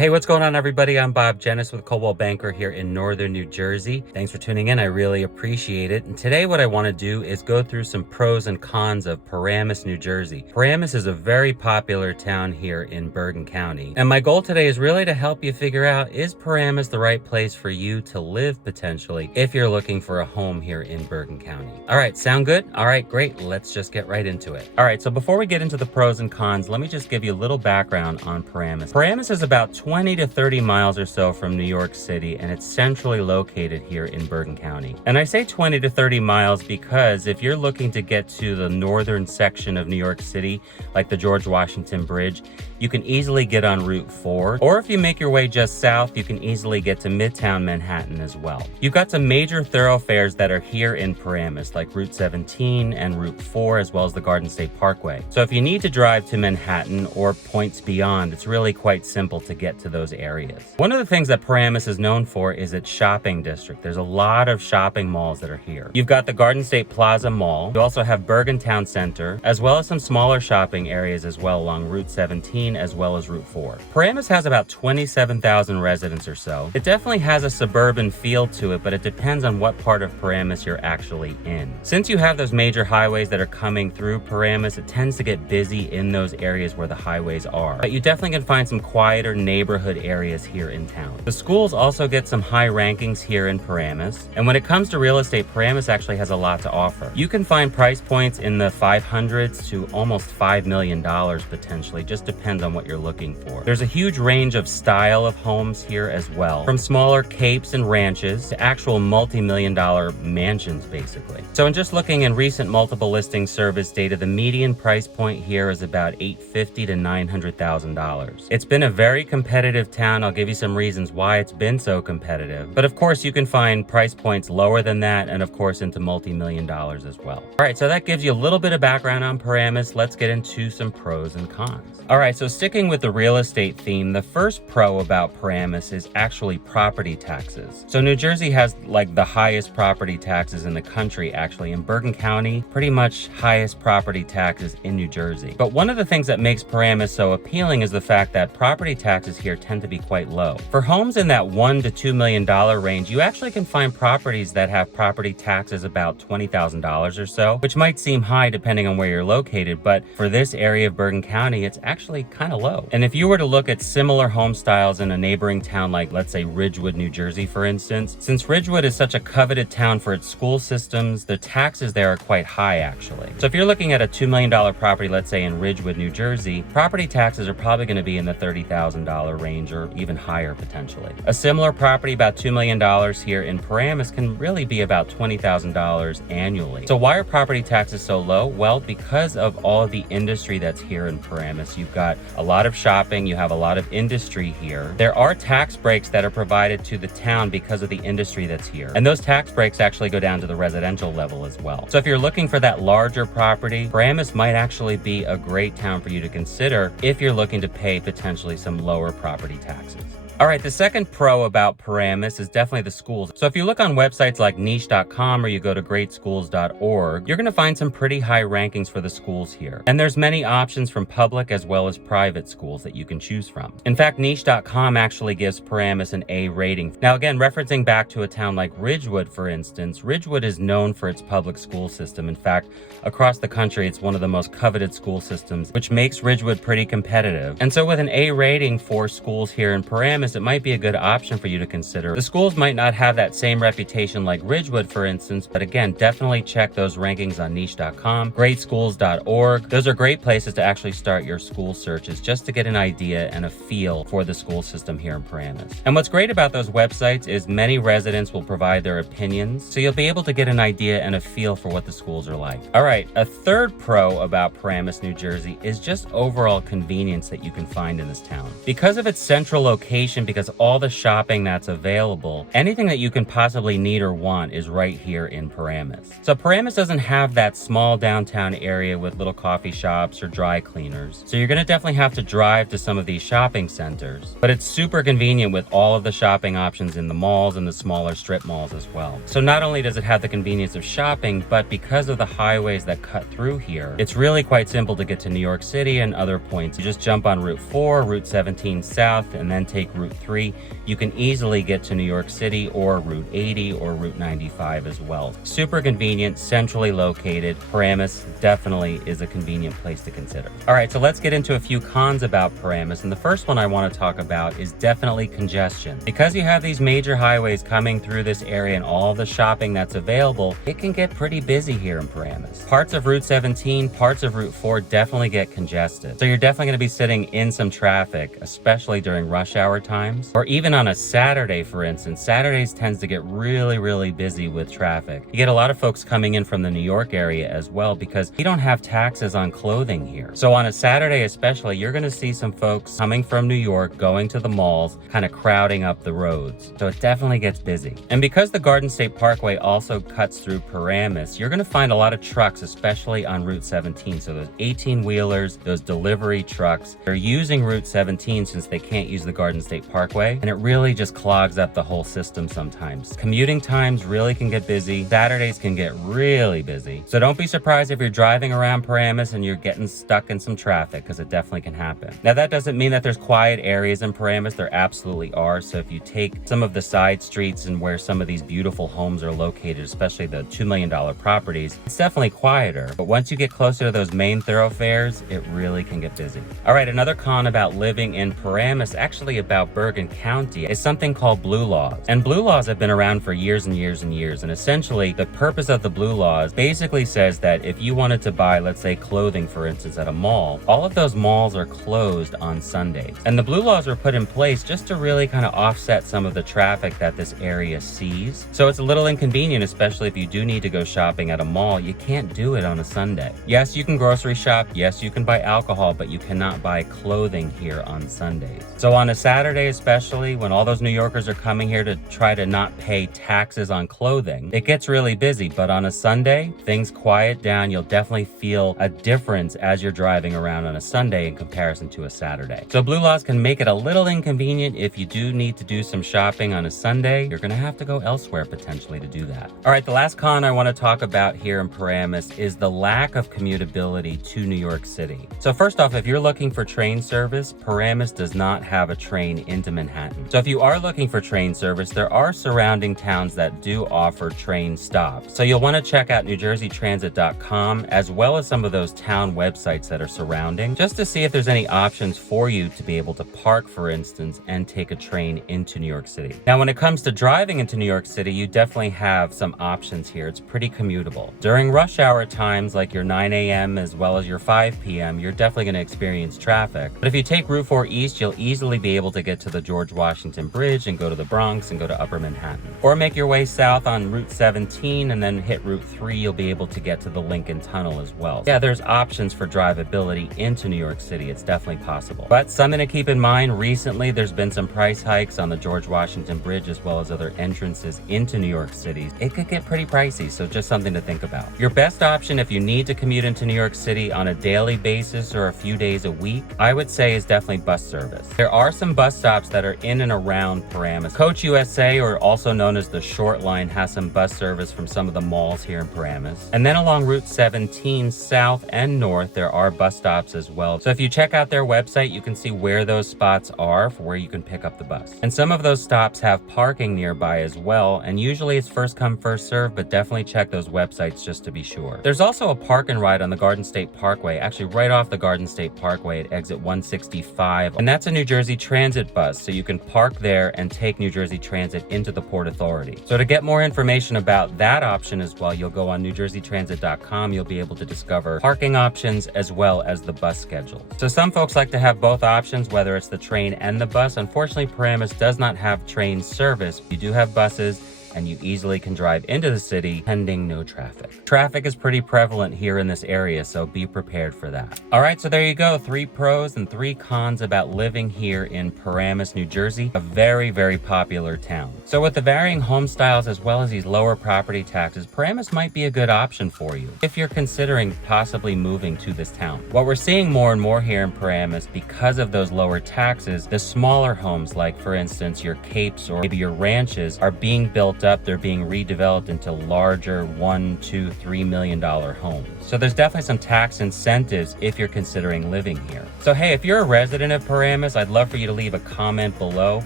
Hey, what's going on, everybody? I'm Dzienis with Coldwell Banker here in northern New Jersey. Thanks for tuning in. I really appreciate it. And today what I want to do is go through some pros and cons of Paramus, New Jersey. Paramus is a very popular town here in Bergen County. And my goal today is really to help you figure out, is Paramus the right place for you to live potentially if you're looking for a home here in Bergen County? All right, sound good? All right, great. Let's just get right into it. All right, so before we get into the pros and cons, let me just give you a little background on Paramus. Paramus is about 20 to 30 miles or so from New York City, and it's centrally located here in Bergen County. And I say 20 to 30 miles because if you're looking to get to the northern section of New York City, like the George Washington Bridge, you can easily get on Route 4. Or if you make your way just south, you can easily get to Midtown Manhattan as well. You've got some major thoroughfares that are here in Paramus, like Route 17 and Route 4, as well as the Garden State Parkway. So if you need to drive to Manhattan or points beyond, it's really quite simple to get to those areas. One of the things that Paramus is known for is its shopping district. There's a lot of shopping malls that are here. You've got the Garden State Plaza Mall. You also have Bergen Town Center, as well as some smaller shopping areas as well along Route 17 as well as Route 4. Paramus has about 27,000 residents or so. It definitely has a suburban feel to it, but it depends on what part of Paramus you're actually in. Since you have those major highways that are coming through Paramus, it tends to get busy in those areas where the highways are. But you definitely can find some quieter neighborhood areas here in town. The schools also get some high rankings here in Paramus, and when it comes to real estate, Paramus actually has a lot to offer. You can find price points in the 500s to almost $5 million potentially, just depends on what you're looking for. There's a huge range of style of homes here as well, from smaller capes and ranches to actual multi-million-dollar mansions basically. So in just looking in recent multiple listing service data, the median price point here is about $850,000 to $900,000. It's been a very competitive town. I'll give you some reasons why it's been so competitive. But of course, you can find price points lower than that and of course into multi-million dollars as well. All right, so that gives you a little bit of background on Paramus. Let's get into some pros and cons. All right, so sticking with the real estate theme, the first pro about Paramus is actually property taxes. So New Jersey has like the highest property taxes in the country actually. In Bergen County, pretty much highest property taxes in New Jersey. But one of the things that makes Paramus so appealing is the fact that property taxes here tend to be quite low. For homes in that $1 to $2 million range, you actually can find properties that have property taxes about $20,000 or so, which might seem high depending on where you're located, but for this area of Bergen County, it's actually kind of low. And if you were to look at similar home styles in a neighboring town like, let's say, Ridgewood, New Jersey, for instance, since Ridgewood is such a coveted town for its school systems, the taxes there are quite high actually. So if you're looking at a $2 million property, let's say in Ridgewood, New Jersey, property taxes are probably going to be in the $30,000 range or even higher potentially. A similar property, about $2 million here in Paramus, can really be about $20,000 annually. So why are property taxes so low? Well, because of all of the industry that's here in Paramus. You've got a lot of shopping, you have a lot of industry here. There are tax breaks that are provided to the town because of the industry that's here. And those tax breaks actually go down to the residential level as well. So if you're looking for that larger property, Paramus might actually be a great town for you to consider if you're looking to pay potentially some lower property taxes. All right, the second pro about Paramus is definitely the schools. So if you look on websites like niche.com or you go to greatschools.org, you're gonna find some pretty high rankings for the schools here. And there's many options from public as well as private schools that you can choose from. In fact, niche.com actually gives Paramus an A rating. Now again, referencing back to a town like Ridgewood, for instance, Ridgewood is known for its public school system. In fact, across the country, it's one of the most coveted school systems, which makes Ridgewood pretty competitive. And so with an A rating for schools here in Paramus, it might be a good option for you to consider. The schools might not have that same reputation like Ridgewood, for instance, but again, definitely check those rankings on niche.com, greatschools.org. Those are great places to actually start your school searches just to get an idea and a feel for the school system here in Paramus. And what's great about those websites is many residents will provide their opinions, so you'll be able to get an idea and a feel for what the schools are like. All right, a third pro about Paramus, New Jersey is just overall convenience that you can find in this town. Because of its central location, because all the shopping that's available, anything that you can possibly need or want is right here in Paramus. So Paramus doesn't have that small downtown area with little coffee shops or dry cleaners. So you're gonna definitely have to drive to some of these shopping centers, but it's super convenient with all of the shopping options in the malls and the smaller strip malls as well. So not only does it have the convenience of shopping, but because of the highways that cut through here, it's really quite simple to get to New York City and other points. You just jump on Route 4, Route 17 south and then take Route 3, you can easily get to New York City or Route 80 or Route 95 as well. Super convenient, centrally located. Paramus definitely is a convenient place to consider. All right, so let's get into a few cons about Paramus. And the first one I want to talk about is definitely congestion. Because you have these major highways coming through this area and all the shopping that's available, it can get pretty busy here in Paramus. Parts of Route 17, parts of Route 4 definitely get congested. So you're definitely going to be sitting in some traffic, especially during rush hour times, or even on a Saturday, for instance. Saturdays tends to get really busy with traffic. You get a lot of folks coming in from the New York area as well because we don't have taxes on clothing here. So on a Saturday especially, you're going to see some folks coming from New York, going to the malls, kind of crowding up the roads. So it definitely gets busy. And because the Garden State Parkway also cuts through Paramus, you're going to find a lot of trucks, especially on Route 17. So those 18-wheelers, those delivery trucks, they're using Route 17 since they can't use the Garden State Parkway, and it really just clogs up the whole system sometimes. Commuting times really can get busy. Saturdays can get really busy. So don't be surprised if you're driving around Paramus and you're getting stuck in some traffic, because it definitely can happen. Now, that doesn't mean that there's quiet areas in Paramus. There absolutely are. So if you take some of the side streets and where some of these beautiful homes are located, especially the $2 million properties, it's definitely quieter. But once you get closer to those main thoroughfares, it really can get busy. All right, another con about living in Paramus, actually about Bergen County, is something called blue laws. And blue laws have been around for years and years and years. And essentially, the purpose of the blue laws basically says that if you wanted to buy, let's say, clothing, for instance, at a mall, all of those malls are closed on Sundays. And the blue laws were put in place just to really kind of offset some of the traffic that this area sees. So it's a little inconvenient, especially if you do need to go shopping at a mall. You can't do it on a Sunday. Yes, you can grocery shop. Yes, you can buy alcohol, but you cannot buy clothing here on Sundays. So on a Saturday, especially when all those New Yorkers are coming here to try to not pay taxes on clothing, it gets really busy. But on a Sunday, things quiet down. You'll definitely feel a difference as you're driving around on a Sunday in comparison to a Saturday. So blue laws can make it a little inconvenient. If you do need to do some shopping on a Sunday, you're going to have to go elsewhere potentially to do that. All right, the last con I want to talk about here in Paramus is the lack of commutability to New York City. So first off, if you're looking for train service, Paramus does not have a train into Manhattan. So if you are looking for train service, there are surrounding towns that do offer train stops. So you'll want to check out NewJerseyTransit.com as well as some of those town websites that are surrounding, just to see if there's any options for you to be able to park, for instance, and take a train into New York City. Now, when it comes to driving into New York City, you definitely have some options here. It's pretty commutable. During rush hour times, like your 9 a.m. as well as your 5 p.m., you're definitely going to experience traffic. But if you take Route 4 East, you'll easily be able to get to the George Washington Bridge and go to the Bronx and go to Upper Manhattan. Or make your way south on Route 17 and then hit Route 3, you'll be able to get to the Lincoln Tunnel as well. Yeah, there's options for drivability into New York City. It's definitely possible. But something to keep in mind, recently there's been some price hikes on the George Washington Bridge as well as other entrances into New York City. It could get pretty pricey, so just something to think about. Your best option if you need to commute into New York City on a daily basis or a few days a week, I would say is definitely bus service. There are some bus stops that are in and around Paramus. Coach USA, or also known as the Short Line, has some bus service from some of the malls here in Paramus. And then along Route 17, south and north, there are bus stops as well. So if you check out their website, you can see where those spots are for where you can pick up the bus. And some of those stops have parking nearby as well. And usually it's first come, first serve, but definitely check those websites just to be sure. There's also a park and ride on the Garden State Parkway, actually right off the Garden State Parkway at exit 165. And that's a New Jersey Transit bus. So you can park there and take New Jersey Transit into the Port Authority. So to get more information about that option as well, you'll go on NewJerseyTransit.com. You'll be able to discover parking options as well as the bus schedule. So some folks like to have both options, whether it's the train and the bus. Unfortunately, Paramus does not have train service. You do have buses, and you easily can drive into the city pending no traffic. Traffic is pretty prevalent here in this area, so be prepared for that. All right, so there you go. 3 pros and 3 cons about living here in Paramus, New Jersey, a very, very popular town. So with the varying home styles as well as these lower property taxes, Paramus might be a good option for you if you're considering possibly moving to this town. What we're seeing more and more here in Paramus, because of those lower taxes, the smaller homes, like for instance your capes or maybe your ranches, are being built built up, they're being redeveloped into larger $1, $2, $3 million homes. So there's definitely some tax incentives if you're considering living here. So hey, if you're a resident of Paramus, I'd love for you to leave a comment below.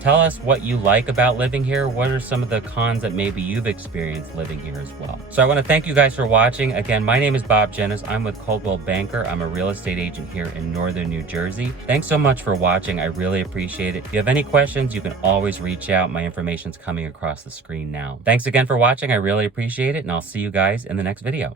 Tell us what you like about living here. What are some of the cons that maybe you've experienced living here as well? So I want to thank you guys for watching. Again, my name is Bob Dzienis. I'm with Coldwell Banker. I'm a real estate agent here in Northern New Jersey. Thanks so much for watching. I really appreciate it. If you have any questions, you can always reach out. My information's coming across the screen now. Thanks again for watching. I really appreciate it, and I'll see you guys in the next video.